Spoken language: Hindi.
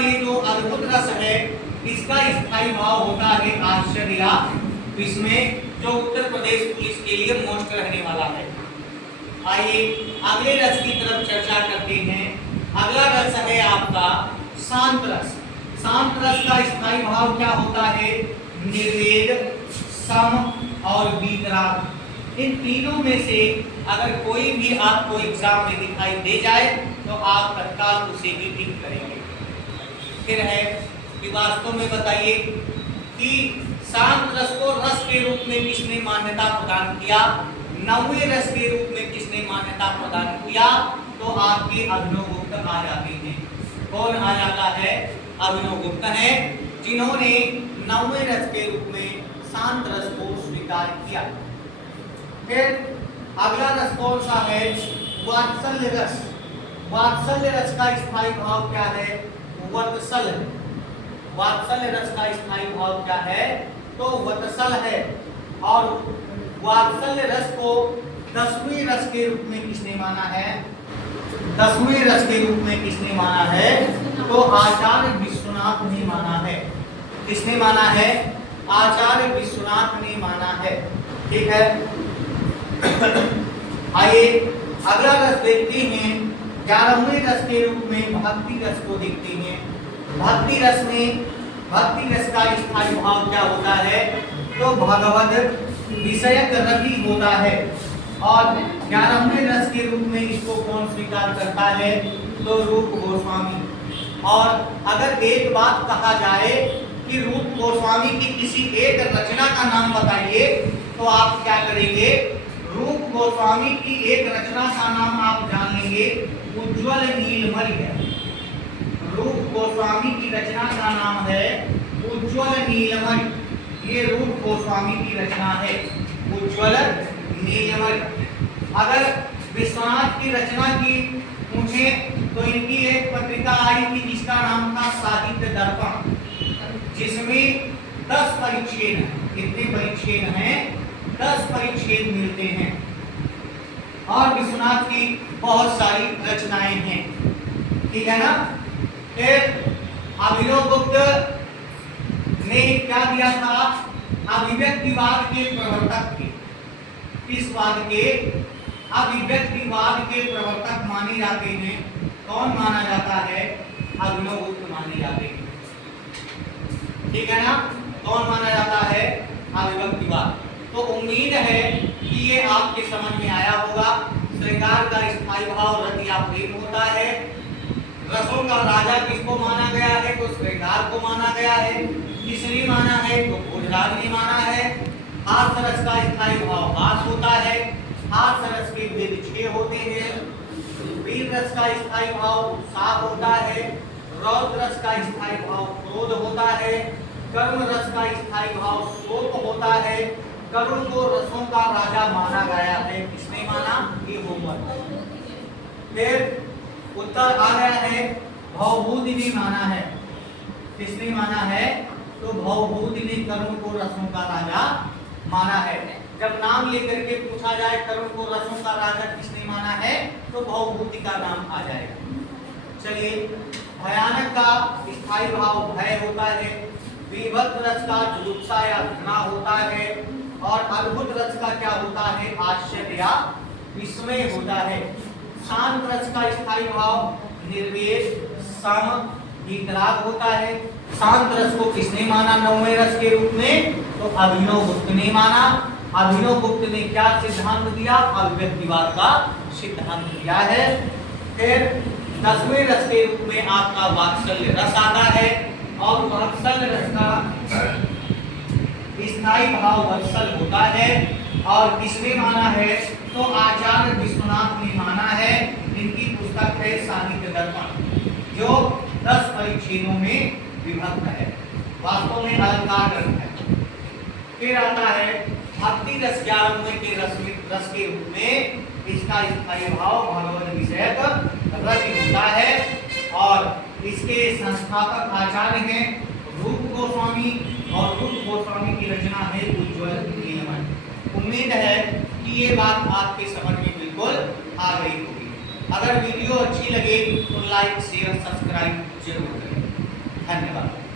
ये जो अद्भुत रस है इसका स्थायी भाव होता है आश्चर्य, इसमें जो उत्तर प्रदेश पुलिस के लिए मोस्ट रहने वाला है। आइए अगले रस की तरफ चर्चा करते हैं। अगला रस है आपका शांत रस। शांत रस का स्थायी भाव क्या होता है? निर्वेद, सम और वीतराग। इन तीनों में से अगर कोई भी आपको एग्जाम में दिखाई दे जाए तो आप तत्काल उसे ही टिक करेंगे। फिर है कि वास्तव में बताइए कि शांत रस को रस के रूप में किसने मान्यता प्रदान किया, नौवें रस के रूप में किसने मान्यता प्रदान किया? तो आपके अभिनव गुप्त आ जाते हैं। कौन आ जाता है? अभिनव गुप्त है, जिन्होंने नौवें रस के रूप में शांत रस को स्वीकार किया। फिर अगला रस कौन सा है? वात्सल्य रस। वात्सल्य रस का स्थायी भाव क्या है? वत्सल। वात्सल्य रस का स्थायी भाव क्या है? तो वत्सल है। और वात्सल्य रस को 10वें रस के रूप में किसने माना है? 10वें रस के रूप में किसने माना है? तो आचार्य विश्वनाथ ने माना है। किसने माना है? आचार्य विश्वनाथ ने माना है। ठीक है, आइए अगला रस देखते हैं। 11वें रस के रूप में भक्ति रस को देखते हैं। भक्ति रस में भक्ति रस का स्थायी भाव क्या होता है? तो भगवद विषयक रति होता है। और 11वें रस के रूप में इसको कौन स्वीकार करता है? तो रूप गोस्वामी। और अगर एक बात कहा जाए कि रूप गोस्वामी की किसी एक रचना का नाम बताइए तो आप क्या करेंगे? रूप गोस्वामी की एक रचना का नाम आप जान लेंगे, उज्ज्वल नीलमणि है। रूप गोस्वामी की रचना का नाम है उज्ज्वल नीलमणि। ये रूप गोस्वामी की रचना है उज्ज्वल नीलमणि। अगर विश्वनाथ की रचना की पूछे तो इनकी एक पत्रिका आई थी जिसका नाम था साहित्य दर्पण, जिसमें 10 परिच्छेद हैं। कितने परिच्छेद हैं? 10 परिच्छेद मिलते हैं। और विश्वनाथ की बहुत सारी रचनाएं हैं। ठीक है ना? फिर अभिनव गुप्त ने क्या दिया था? अभिव्यक्तिवाद के प्रवर्तक थे। किस वाद के? अभिव्यक्तिवाद के प्रवर्तक माने जाते हैं। कौन माना जाता है? अभिनव गुप्त माने जाते हैं। ठीक है ना? कौन माना जाता है? अभिव्यक्तिवाद। तो उम्मीद है कि ये आपके समझ में आया होगा। श्रृंगार का स्थायी भाव रति या प्रेम होता है। रसों का राजा किसको माना गया है? तो श्रृंगार को माना गया है। किसने माना है? तो भोजराज ने माना है। हास रस का स्थायी भाव हास होता है। हास रस के भेद 6 होते हैं। वीर रस का स्थायी भाव उत्साह होता है। रौद्र रस का स्थायी भाव क्रोध होता है। कर्म रस का स्थायी भाव शोक होता है। करुण को रसों का राजा माना गया है। किसने माना? ये होमर। फिर उत्तर आ गया है भवभूति ने माना है। किसने माना है? तो भवभूति ने करुण को रसों का राजा माना है। जब नाम लेकर के पूछा जाए करुण को रसों का राजा किसने माना है तो भवभूति का नाम आ जाएगा। चलिए, भयानक का स्थायी भाव भय होता है। विभक्त रस का जुगुप्सा या घृणा होता है। और अद्भुत रस का क्या होता है? आश्चर्य या विस्मय होता है। शांत रस का स्थायी भाव निर्वेद, सम, वीतराग होता है। शांत रस को किसने माना 9वें रस के रूप में? तो अभिनव गुप्त ने माना। अभिनव गुप्त ने क्या सिद्धांत दिया? अभिव्यक्तिवाद का सिद्धांत दिया है। फिर 10वें रस के रूप में आपका वात्सल्य रस आता है। और वात्सल्य रस का स्थायी भाव वत्सल होता है। और किसने माना है? तो आचार्य विश्वनाथ ने माना है। इनकी पुस्तक है साहित्य दर्पण, जो 10 परिच्छेदों में विभक्त है। वास्तव में अलंकार ग्रंथ है। फिर आता है भक्ति रस 11वें के रस के रूप में। इसका स्थायी भाव भगवद विषयक रति होता है। और इसके संस्थापक आचार्य हैं रूप गोस्वामी। और रूप गोस्वामी की रचना है उज्ज्वल नीलमणि। उम्मीद है कि ये बात आपके समझ में बिल्कुल आ गई होगी। अगर वीडियो अच्छी लगे तो लाइक, शेयर, सब्सक्राइब जरूर करें। धन्यवाद।